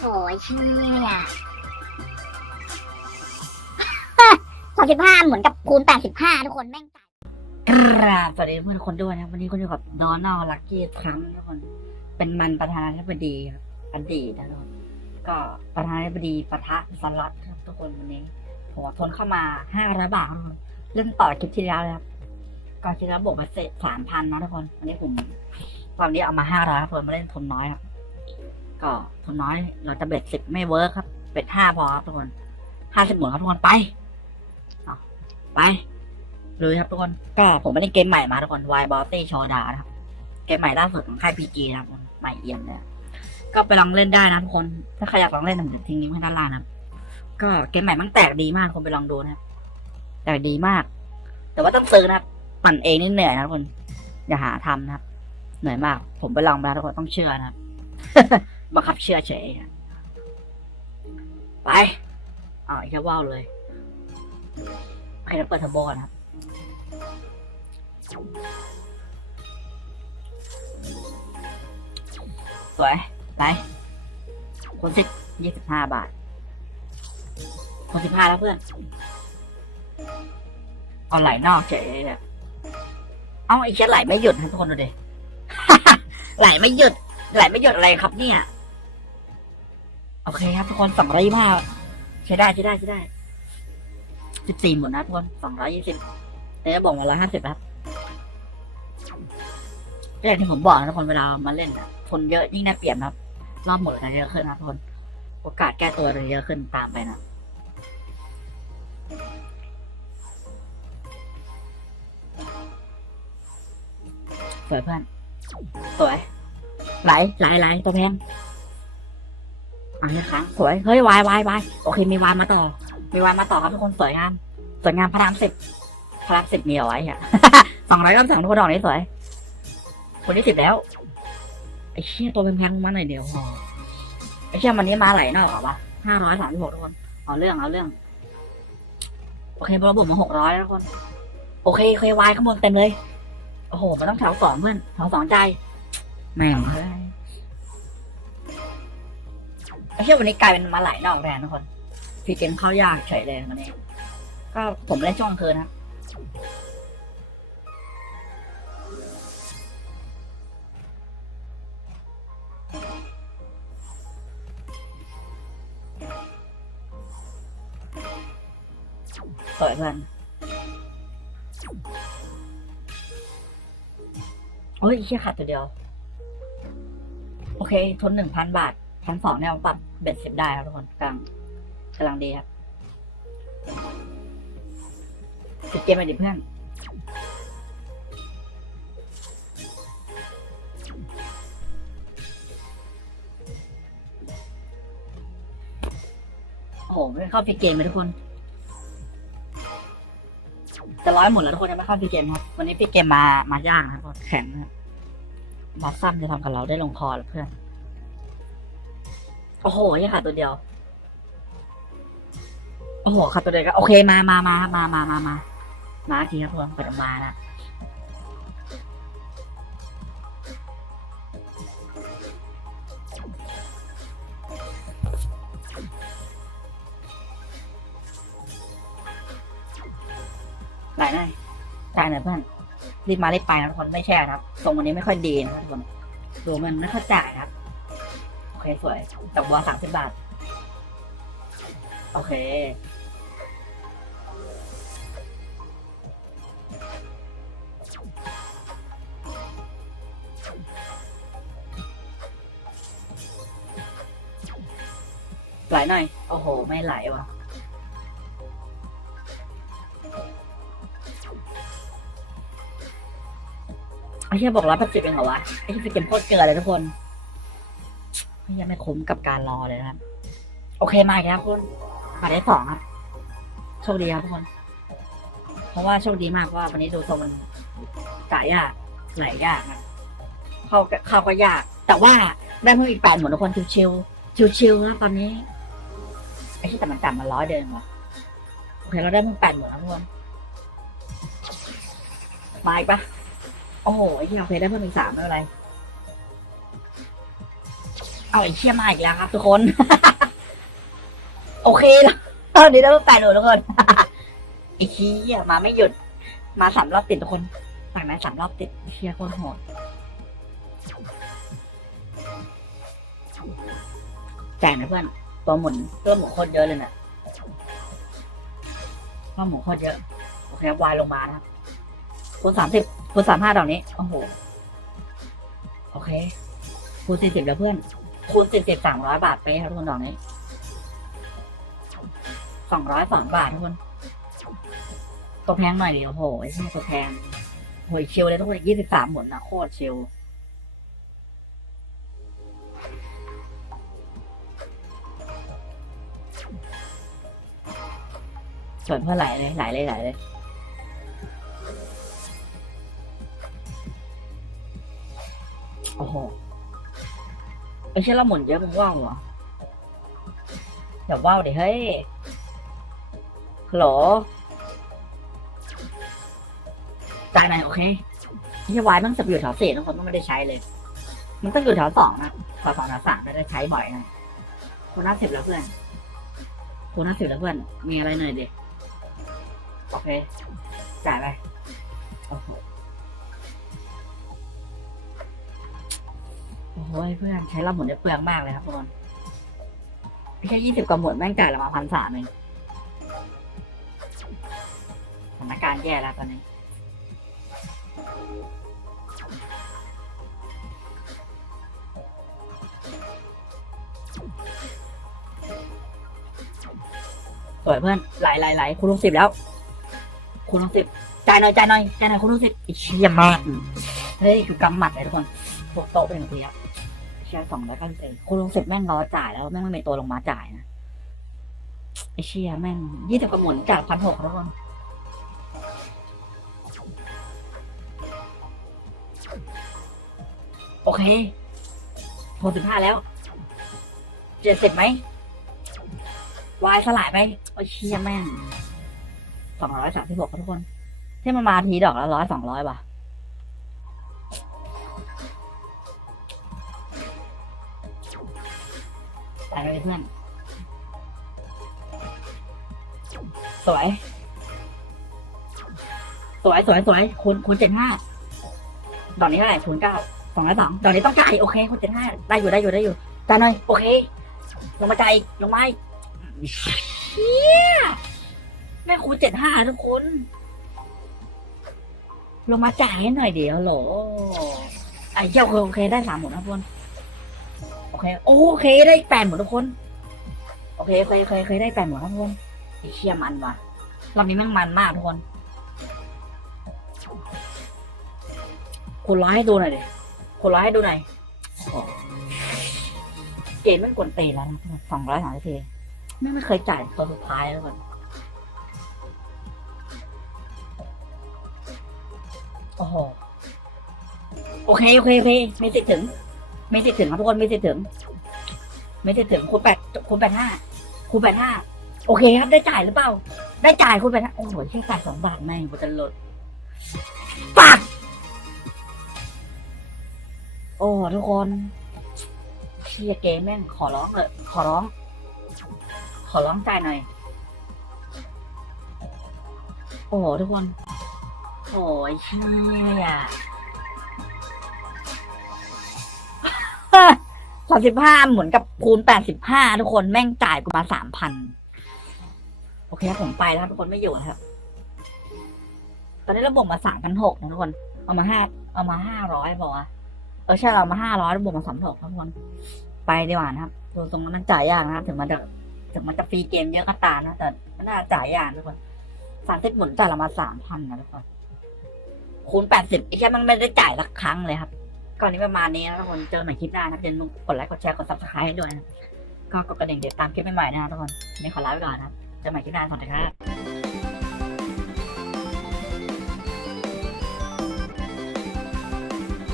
โถยเชี่ยสามสิบห้าเหมือนกับคูณแปดสิบห้าทุกคนแม่งจ่ายกราบสวัสดีเพื่อนคนด้วยนะวันนี้คุณอยู่กับดอนอลลักกี้ครั้งทุกคน เป็นมันประธานาธิบดีครับอดีตนะครับก็ประธานาธิบดีปะทะสล็อตครับทุกคนวันนี้ผมทนเข้ามาห้าร้อยบาทเล่นต่อคลิปที่แล้วนะครับก่อนที่แล้วบวกมาเสร็จสามพันนะทุกคนวันนี้ผมตอนนี้เอามาห้าร้อยครับทุกคนมาเล่นทนน้อยครับ ก็ทุนน้อย เราจะเบ็ดสิบไม่เวิร์คครับ เบ็ดห้าพอครับทุกคนห้าสิบหมุนครับทุกคนไปไปเลยครับทุกคน ก็ผมไม่ได้เกมใหม่มาทุกคน Y b o s s y s h o d a นะครับ เกมใหม่ล่าสุดของค่าย PG นะครับใหม่เอี่ยมเลยก็ไปลองเล่นได้นะทุกคน ถ้าใครอยากลองเล่นผมจะทิ้งลิงก์ไว้ด้านล่างนะครับก็เกมใหม่มันแตกดีมากคนไปลองดูนะครับแตกดีมาก แต่ว่าต้องซื้อนะครับปั่นเองนี่เหนื่อยนะทุกคน อย่าหาทำนะครับ เหนื่อยมาก ผมไปลองมาแล้วทุกคนต้องเชื่อนะครับ บังคับเชื่อเฉยไปอ๋อแค่ว่าวเลยใครจะเปิดทอร์โบอนนะครับสวย ไป คนสิบยี่สิบห้าบาท คนสิบห้าแล้วเพื่อน เอาไหลนอกเฉยเลยเนี่ยเอาไอ้เชี่ไหลไม่หยุดนะทุกคนดูดิไหลไม่หยุดไหลไม่หยุดอะไรครับเนี่ย โอเคครับทุกคนสองร้อยยี่สิบห้าใช้ได้ใช้ได้ใช้ได้สิบสี่หมดนะทุกคนสองร้อยยี่สิบเนี่ยบอกมาร้อยห้าสิบครับอย่างที่ผมบอกนะทุกคนเวลามาเล่นอะคนเยอะยิ่งได้เปรียบนะครับ รอบหมดจะเยอะขึ้นนะครับทุกคนโอกาสแก้ตัวจะเยอะขึ้นตามไปนะสวยเพื่อนสวยไหลไหลไหลตัวแพง อะนี่ครั้งสวย เฮ้ยวายวายวายโอเค มีวายมาต่อ มีวายมาต่อครับทุกคนสวยงาม สวยงามพระรามสิบพระรามสิบมีเอาไว้อะสองร้อยก็สองทุกคนดอกนี้สวย คนที่สิบแล้ว ไอ้เชี่ยตัวแพงๆมาหน่อยเดียวพอไอ้เชี่ยมันนี้มาไหลนอกเหรอวะห้าร้อยสามสิบหกทุกคน เอาเรื่องเอาเรื่อง โอเคระบบมาหกร้อยแล้วทุกคน โอเคเคยวายข้างบนเต็มเลย โอ้โห มันต้องแถวสองเพื่อนแถวสองใจ แม่งเฮ้ย ไอ้เชี่ยวันนี้กลายเป็นมาหลายนอกแทนทุกคนฟีเกมเข้ายากเฉยเลยวันนี้ ก็ผมเล่นช่วงกลางคืนนะครับสวยเพื่อนโอ้ยเชี่ขาดตัวเดียว โอเคทุนหนึ่งพันบาทพันสองเนี่ยปรับ เบ็ดเสร็จได้ครับทุกคนกำลังกำลังดีครับปิดเกมไปดิเพื่อนโอ้โหไม่เข้าปิดเกมไปทุกคนจะร้อยหมดแล้วทุกคนยังไม่เข้าพีเกมครับวันนี้พีเกมมา มาย่างนะครับแข็งนะครับมาซ้ำจะทำกับเราได้ลงคอแล้วเพื่อน โอ้โหยังขาดตัวเดียว โอ้โหขาดตัวเดียวก็โอเคมามามามามามามามาทีครับทุกคนเปิดออกมานะได้ได้ได้นะเพื่อนรีบมารีบไปนะทุกคนไม่แช่นะครับทรงวันนี้ไม่ค่อยดีนะครับทุกคนดูมันไม่ค่อยจ่ายครับ เคสวยดอกบัวสามสิบบาท โอเค ไหลหน่อย โอ้โห ไม่ไหลว่ะไอ้เชี่ยบอกร้อยแปดสิบเองเหรอวะ ไอ้เชี่ยเกมโคตรเกลือเลยทุกคน ไอ้เชี่ยไม่คุ้มกับการรอเลยนะครับ โอเคมาอีกแล้วคุณมาได้สองครับโชคดีครับทุกคน เพราะว่าโชคดีมากว่าวันนี้ดูทรงมันจ่ายยากไหลยากนะเข้าเข้าก็ยาก แต่ว่าได้เพิ่มอีกแปดหมดทุกคนชิวๆชิวๆนะตอนนี้ไอ้ที่แต่มันจับมาร้อยเดิมวะโอเคเราได้เพิ่มแปดหมดแล้วทุกคนมาอีกปะโอ้โหไอ้ที่เราเคยได้เพิ่มอีกสามไม่เป็นไร เอาไอ้เชี่ยมาอีกแล้วครับทุกคน โอเคแล้วตอนนี้เราแปดหนุทุกคนไอ้เชี่ยมาไม่หยุด มาสามรอบติดทุกคนต่างนั้นสามรอบติดเชี่ยโคตรโหดแจกนะเพื่อน ตัวหมุนตัวหมุนโคตรเยอะเลยนะตัวหมุนโคตรเยอะโอเควายลงมานะครับคูณสามสิบคูณสามห้าดอกนี้ โอ้โห โอเคคูณสี่สิบแล้วเพื่อน คูณสี่สิบสามร้อยบาทไปครับทุกคนดอกนี้สองร้อยสองบาททุกคนตัวแพงหน่อยดิโอ้โหไอ้ที่ตัวแพงโหยเชิลเลยทุกคนยี่สิบสามหมุนนะโคตรเชิลสวยเพื่อไหลเลยไหลเลยไหลเลย ไอ้เช่เราหมุนเยอะมึงว่าวเหรออย่าว่าวดิเฮ้ยฮัลโหลจ่ายหนโอเคที่วายมันสับอยู่แถวเศษทุกคนก็ไม่ได้ใช้เลย มันต้องอยู่แถวสองนะแถวสองแถวสามจะได้ใช้บ่อยนะคุณน่าสิบแล้วเพื่อนคุณน่าสิบแล้วเพื่อน มีอะไรหน่อยดิ โอเค จ่ายไปโอ้โห โอ้โหเพื่อนใช้ระหมุนได้เปลืองมากเลยครับทุกคนไม่ใช่ยี่สิบกว่าหมุนแม่งจ่ายเรามาพันสามเองสถานการณ์แย่แล้วตอนนี้สวยเพื่อนไหลไหลไหลคุณลงสิบแล้ว คุณลงสิบจ่ายหน่อยจ่ายหน่อยจ่ายหน่อยคุณลงสิบไอ้เชี่ยมากเฮ้ยคือกำหมัดเลยทุกคนพวกโต๊ะเป็นอย่างนี้อะเชี่ยสองร้อยเก้าสิบเองคุณลงเสิบแม่งรอจ่ายแล้วแม่งไม่มีตัวลงมาจ่ายนะไอ้เชี่ยแม่งยี่สิบกว่าหมุนจากพันหกทุกคนโอเคหกสิบห้าแล้วเจ็ดสิบไหมวายสลายไปโอ้ยเชี่ยแม่งสองร้อยสามสิบหกทุกคน ที่มันมาทีดอกละร้อยสองร้อยป่ะ ไปเลยเพื่อน สวย สวย สวย สวยคูณคูณเจ็ดห้าดอกนี้เท่าไหร่คูณเก้าสองร้อยสองดอกนี้ต้องจ่ายโอเคคูณเจ็ดห้าได้อยู่ได้อยู่ได้อยู่จ่ายหน่อยโอเค ลงมาจ่ายลงมาอีกเชี่ยแม่คูณเจ็ดห้าทุกคนลงมาจ่ายให้หน่อยเดี๋ยวโหลไอ้เจ้าโอเคได้สามหมดนะทุกคน เคโอเคได้แปดหมดทุกคน โอเคเคยเคยเคยได้แปดหมดทุกคนไอ้เชี่ยมันว่ะรอบนี้แม่งมันมากทุกคนคุณร้อยดูหน่อยดิคุณร้อยดูหน่อยเกมไม่งกวนเตนแล้วนะสองร้อยสามสิบทีไม่ไม่เคยจ่ายตัวสุดท้ายแล้วก่อนโอ้โห โอเค โอเค โอเค ไม่ติดถึง ไม่ติดถึงครับทุกคนไม่ติดถึง ไม่ติดถึงคูณแปดคูณแปดห้าคูณแปดห้าโอเคครับ ได้จ่ายหรือเปล่า ได้จ่ายคูณแปดห้าโอ้โหแค่จ่ายสองบาทแม่งกูจะลดปักโอ้ทุกคนเชียเกมแม่งขอร้องเถอะขอร้อง ขอร้องจ่ายหน่อย โอ้โหทุกคน โอ้ยเชี่ย สามสิบห้าเหมุนกับคูณแปดสิบห้าทุกคนแม่งจ่ายกูมาสามพันโอเคผมไปแล้วทุกคนไม่อยู่ครับ ตอนนี้ราบวกมาสามพันหกนะทุกคน เอามาห้าเอามาห้าร้อยบอกว่าเออใช่เรามาห้าร้อยระบวกมาสามหกทุกคน ไปดีกว่านะครับดูตรงนั้นมันจ่ายยากนะครับ ถึงมันจะถึงมันจะฟรีเกมเยอะก็ตามนะแต่มันน่าจ่ายยากทุกคนสามสิบหมุนจ่ายละมาสามพันนะทุกคนคูณแปดสิบไอ้แค่มันไม่ได้จ่ายละครั้งเลยครับ ก่อนนี้ประมาณนี้นะทุกคนเจอใหม่คลิปหน้านะครับอย่าลืมกดไลค์กดแชร์กดซับสไครต์ให้ด้วยนะก็กดกระดิ่งเดี๋ยวตามคลิปใหม่ๆนะทุกคนวันนี้ขอลาไปก่อนนะเจอใหม่คลิปหน้าสวัสดีครับ